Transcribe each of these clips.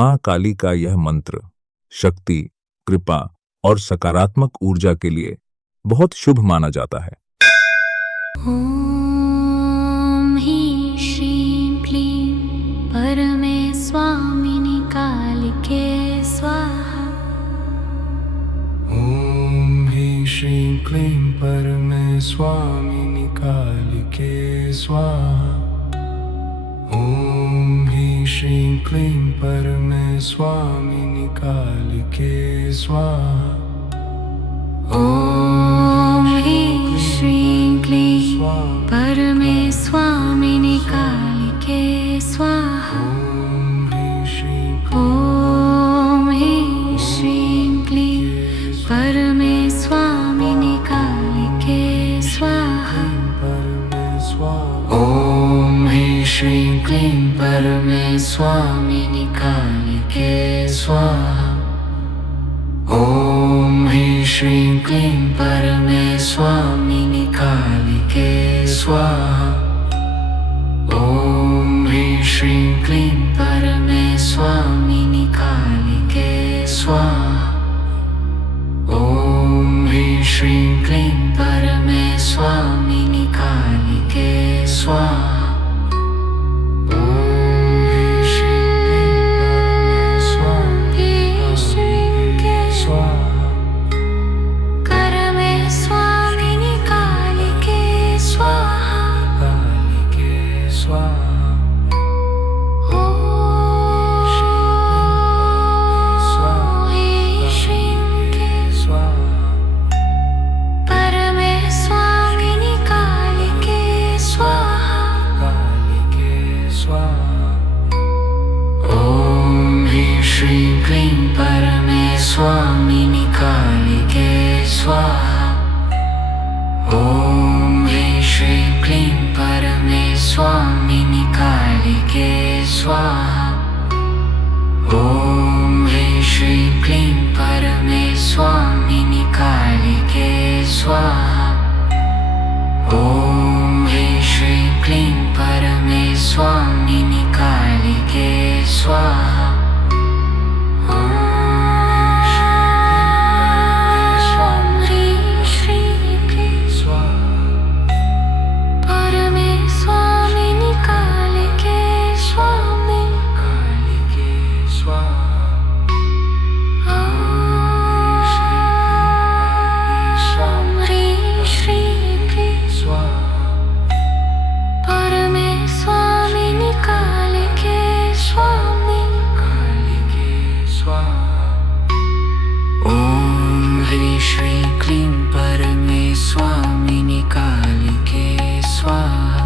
माँ काली का यह मंत्र शक्ति, कृपा और सकारात्मक ऊर्जा के लिए बहुत शुभ माना जाता है। ओम ह्रीं श्रीं क्लीं परमेस्वामिनी कालिके स्वाहा। ओम ह्रीं श्रीं क्लीं परमेस्वामिनी कालिके स्वाहा। ओम ह्रीं श्रीं क्लीं परमेस्वामिनी कालिके स्वाहा। ओम ह्रीं श्रीं क्लीं परमेस्वामिनी कालिके स्वाहा। ओम ह्रीं श्रीं क्लीं परमेस्वामिनी कालिके स्वाहा। ओम ह्रीं श्रीं क्लीं परमेस्वामिनी कालिके स्वाहा। ओम ह्रीं श्रीं क्लीं परमेस्वामिनी कालिके स्वाहा। ओम ह्रीं श्रीं क्लीं परमेस्वामिनी कालिके स्वाहा। ओम ह्रीं श्रीं क्लीं परमेस्वामिनी कालिके स्वाहा। स्वामिनी कालिके स्वाहा।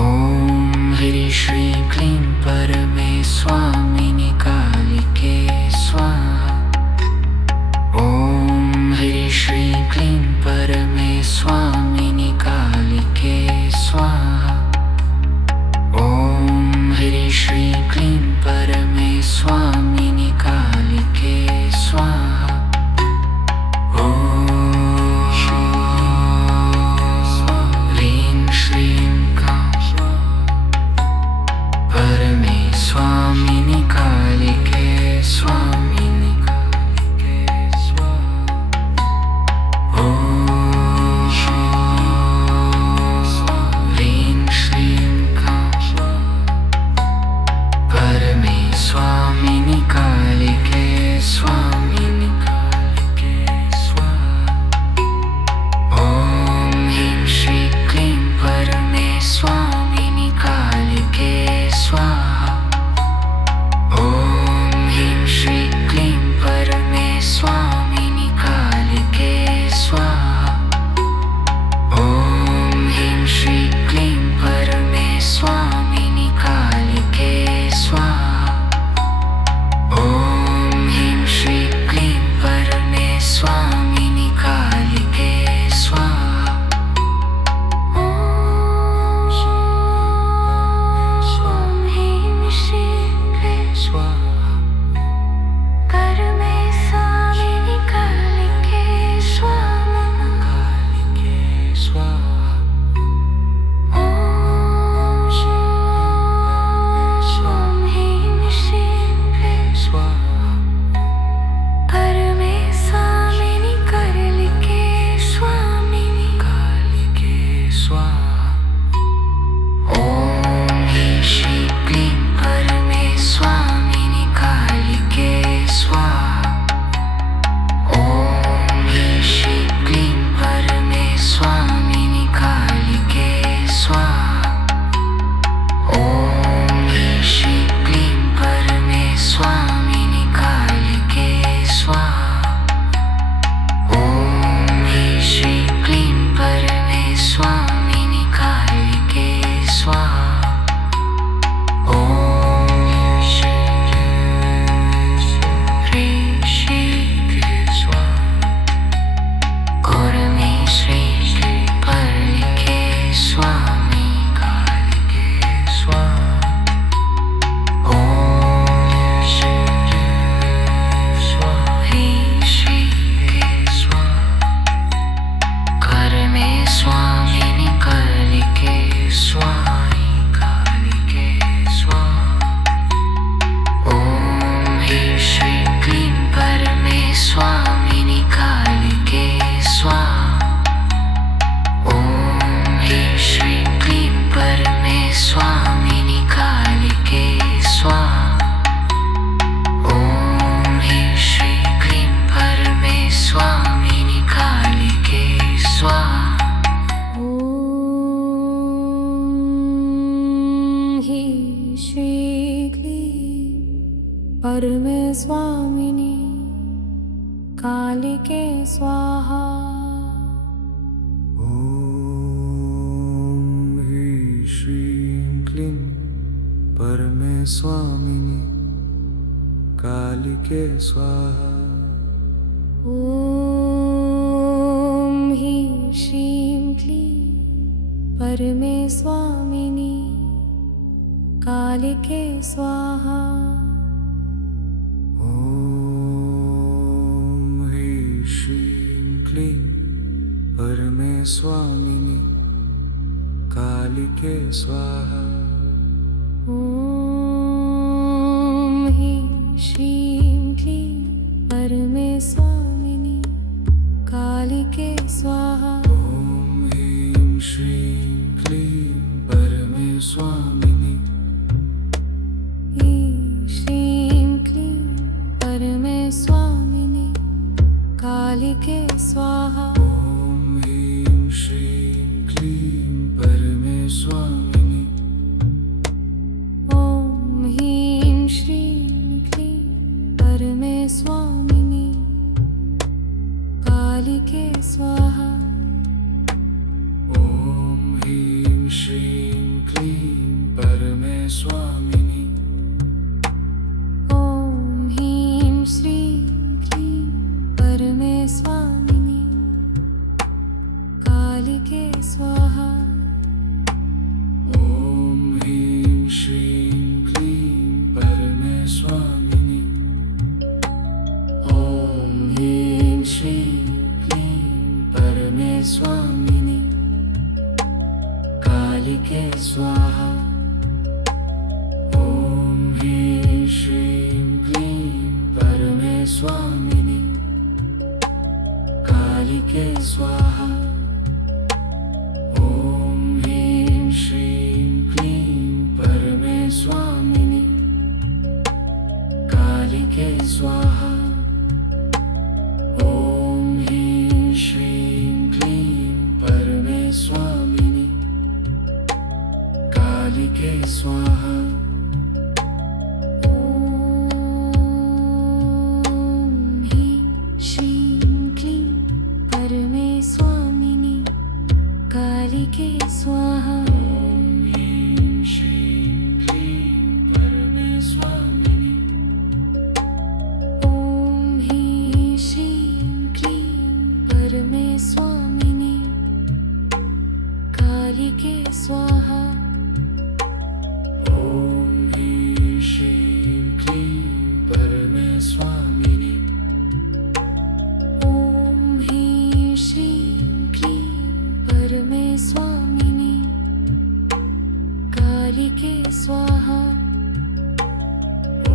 ओम ह्रीं श्रीं क्लीं परमेस्वामिनी कालिके स्वाहा। ओम ह्रीं श्रीं क्लीं परमेस्वामिनी कालिके स्वाहा। ओम ह्रीं श्रीं क्लीं परमेस्वामिनी कालिके स्वाहा। परमेस्वामिनी परमेस्वामिनी कालिके स्वाहा। ॐ ह्रीं श्रीं क्लीं परमेस्वामिनी कालिके स्वाहा। ॐ ह्रीं श्रीं क्लीं परमेस्वामिनी कालिके स्वाहा। ॐ ह्रीं श्रीं क्लीं परमेस्वामिनी कालिके स्वाहा। ॐ ह्रीं श्रीं क्लीं परमेस्वामिनी कालिके स्वाहा। ॐ ह्रीं श्रीं क्लीं परमेस्वामिनी ह्रीं श्रीं क्लीं परमेस्वामिनी कालिके स्वाहा। ॐ ह्रीं श्रीं क्लीं परमेस्वामिनी ॐ ह्रीं श्रीं क्लीं परमेस्वामिनी कालिके स्वाहा। ॐ ह्रीं श्रीं क्लीं परमेस्वामिनी ॐ ह्रीं श्रीं क्लीं परमेस्वामिनी कालिके स्वाहा। ॐ ह्रीं श्रीं क्लीं परमेस्वामिनी ॐ ह्रीं श्रीं क्लीं परमेस्वामिनी कालिके स्वाहा। ॐ ह्रीं श्रीं क्लीं परमेस्वामिनी कालिके स्वाहा। ॐ ह्रीं श्रीं क्लीं परमेस्वामिनी कालिके स्वाहा। ॐ ह्रीं श्रीं क्लीं परमेस्वामिनी कालिके स्वाहा। ॐ ह्रीं श्रीं क्लीं परमेस्वामिनी कालिके स्वाहा। ॐ ह्रीं श्रीं क्लीं परमेस्वामिनी ॐ ह्रीं श्रीं क्लीं परमेस्वामिनी कालिके स्वाहा। ॐ ह्रीं श्रीं क्लीं परमेस्वामिनी ॐ ह्रीं श्रीं क्लीं परमेस्वामिनी कालिके स्वाहा। ॐ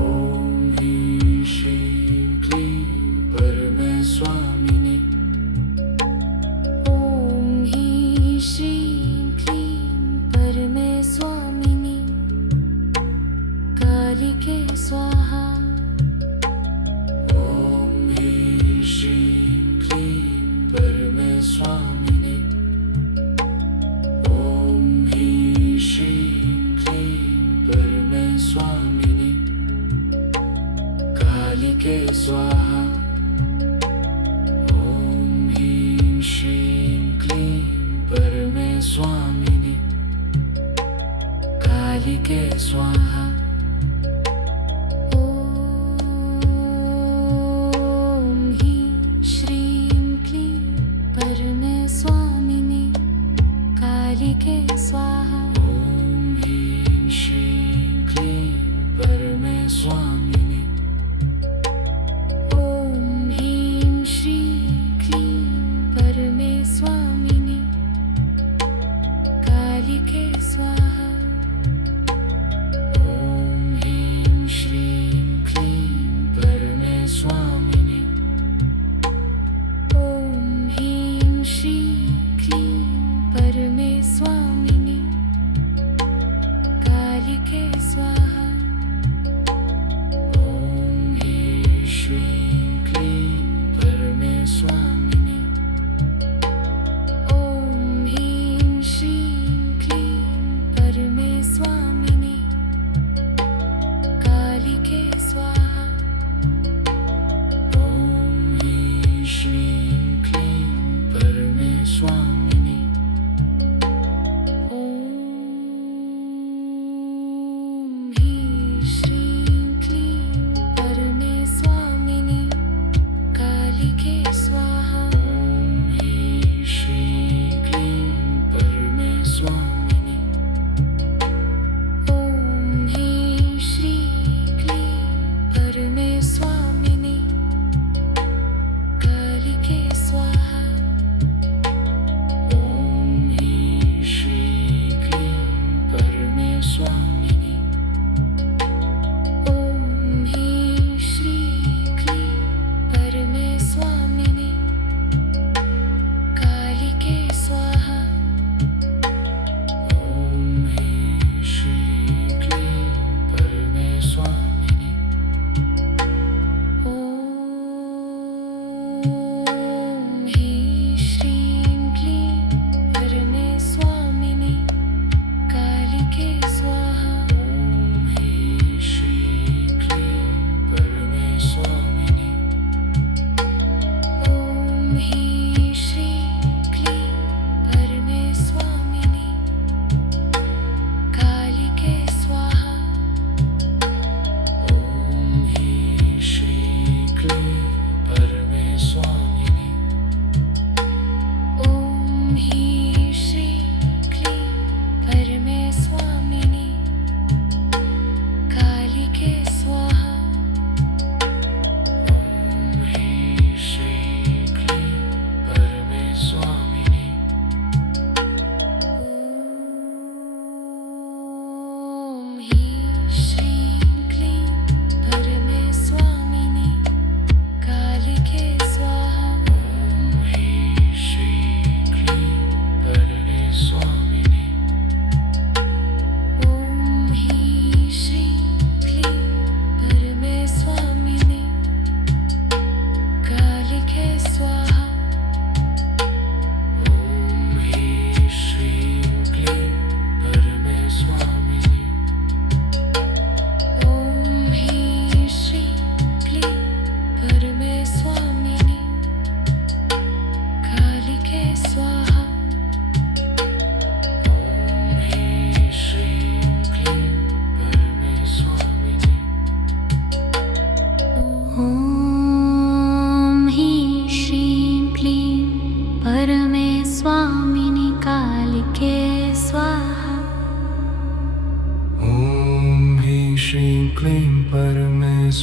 ह्रीं श्रीं क्लीं परमेस्वामिनी ॐ ह्रीं श्रीं क्लीं परमेस्वामिनी कालिके स्वाहा। ॐ ह्रीं श्रीं क्लीं परमेस्वामिनी ॐ ह्रीं श्रीं क्लीं परमेस्वामिनी कालिके स्वाहा। ॐ ह्रीं श्रीं क्लीं परमेस्वामिनी कालिके स्वाहा। ॐ ह्रीं श्रीं क्लीं परमेस्वामिनी कालिके स्वाहा। ॐ ह्रीं श्रीं क्लीं परमेस्वामिनी ॐ ह्रीं श्रीं क्लीं परमेस्वामिनी कालिके स्वाहा। ॐ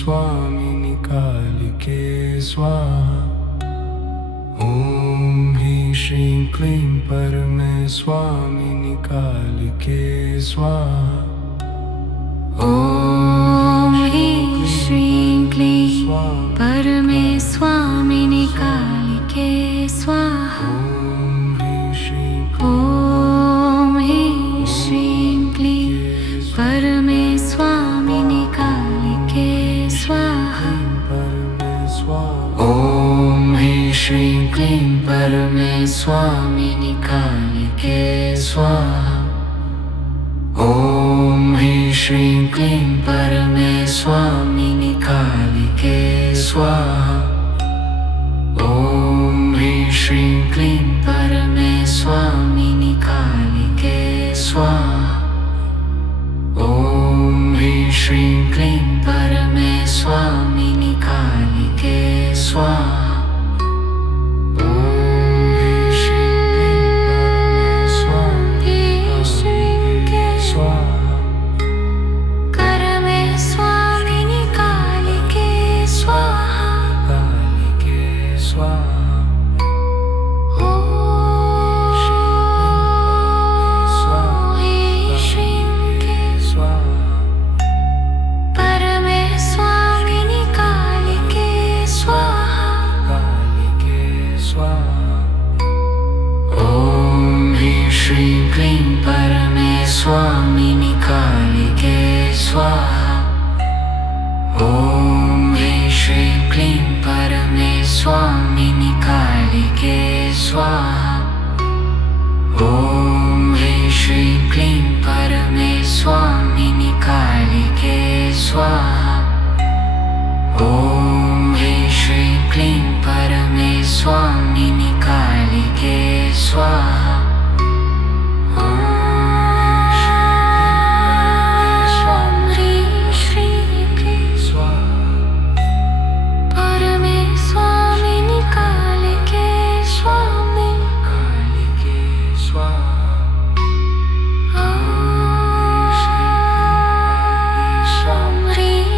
स्वामिनि कालिके स्वाहा। ॐ ह्रीं श्रीं क्लीं परमे स्वामिनि कालिके स्वाहा। ॐ ह्रीं श्रीं क्लीं परमे स्वामिनि कालिके स्वाहा। ॐ ह्रीं श्रीं क्लीं परमे स्वामिनि कालिके स्वाहा। ॐ ह्रीं श्रीं क्लीं परमे स्वामिनि कालिके स्वाहा। ॐ ह्रीं श्रीं क्लीं परमे स्वामिनि कालिके स्वाहा। ॐ ह्रीं श्रीं क्लीं परमे स्वामिनि कालिके स्वाहा। ॐ ह्रीं श्रीं क्लीं परमे स्वामिनि कालिके स्वाहा। स्वामिनि कालिके स्वाहा। ॐ ह्रीं श्रीं क्लीं परमे स्वामिनि कालिके स्वाहा। ॐ ह्रीं श्रीं क्लीं परमे स्वामिनि कालिके स्वाहा। ॐ ह्रीं श्रीं क्लीं परमे स्वामिनि कालिके स्वाहा। ह्रीं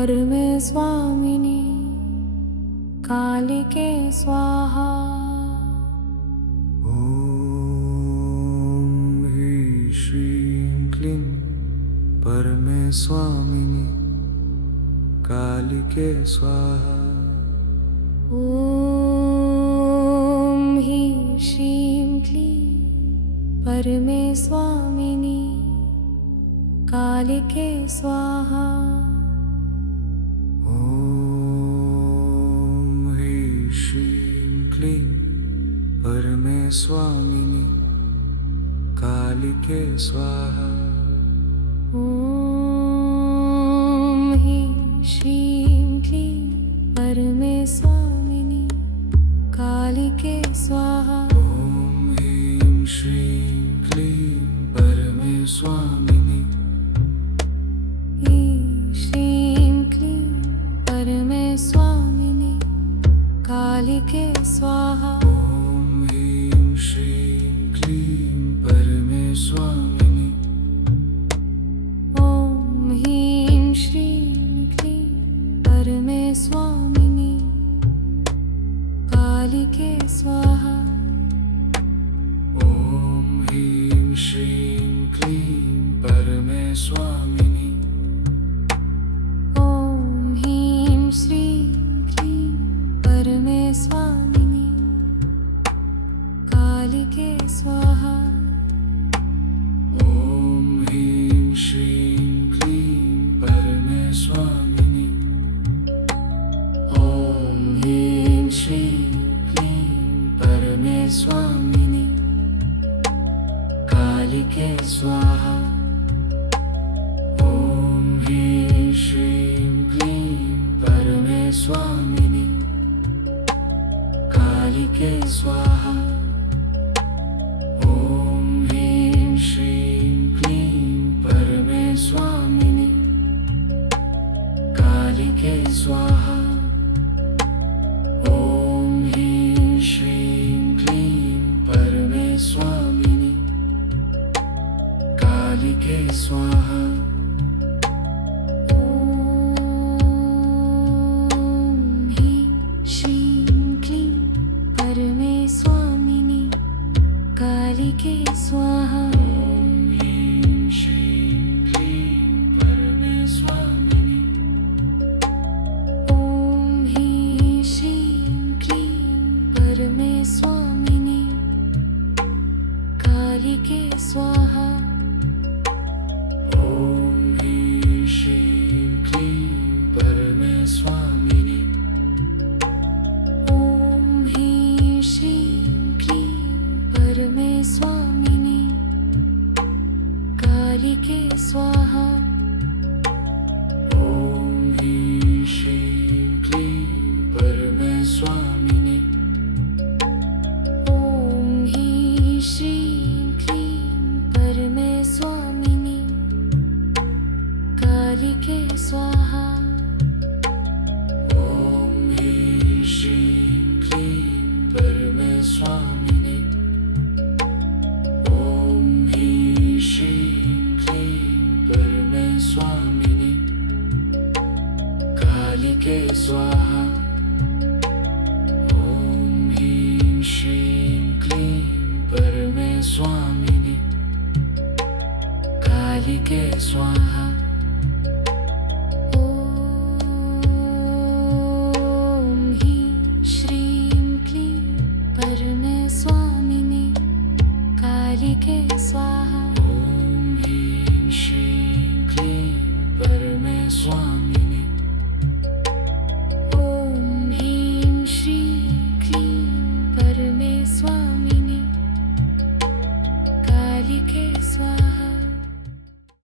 परमे स्वामिनी कालिके स्वाहा। ॐ ह्रीं श्रीं क्लीं परमे स्वामिनि कालिके स्वाहा। ॐ ह्रीं श्रीं क्लीं परमे स्वामिनी कालिके स्वाहा। ॐ ह्रीं श्रीं क्लीं परमे स्वामिनि कालिके स्वाहा। ॐ ह्रीं श्रीं क्लीं परमे स्वामिनी कालिके स्वाहा। ॐ ह्रीं श्रीं क्लीं परमे स्वामिनि ह्रीं श्रीं क्लीं परमे स्वामिनी कालिके स्वाहा। ॐ ह्रीं श्रीं क्लीं परमे स्वामिनि ॐ ह्रीं श्रीं क्लीं परमे स्वामिनी कालिके स्वाहा। ॐ ह्रीं श्रीं क्लीं परमे स्वामिनि ॐ ह्रीं श्रीं क्लीं परमे स्वामिनी कालिके स्वाहा। ॐ ह्रीं श्रीं क्लीं परमे स्वामिनि ॐ ह्रीं श्रीं क्लीं परमे स्वामिनि कालिके स्वाहा। ॐ ह्रीं श्रीं क्लीं परमे स्वामिनि कालिके स्वाहा। ॐ ह्रीं श्रीं क्लीं परमे स्वामिनि कालिके स्वाहा। ॐ ह्रीं श्रीं क्लीं परमे स्वामिनि कालिके स्वाहा। ॐ ह्रीं श्रीं क्लीं परमे स्वामिनी कालिके स्वाहा। ॐ ह्रीं श्रीं क्लीं परमे स्वामिनि ॐ ह्रीं श्रीं क्लीं परमे स्वामिनी कालिके स्वाहा। ॐ ह्रीं श्रीं क्लीं परमे स्वामिनि ॐ ह्रीं श्रीं क्लीं परमे स्वामिनी कालिके स्वाहा। ॐ ह्रीं श्रीं क्लीं परमे स्वामिनि ॐ ह्रीं श्रीं क्लीं परमे स्वामिनी कालिके स्वाहा। ॐ ह्रीं श्रीं क्लीं परमे स्वामिनि ॐ ह्रीं श्रीं क्लीं परमे स्वामिनि कालिके स्वाहा। ॐ ह्रीं श्रीं क्लीं परमे स्वामिनि कालिके स्वाहा। ॐ ह्रीं श्रीं क्लीं परमे स्वामिनी कालिके स्वाहा। ॐ ह्रीं श्रीं क्लीं परमे स्वामिनि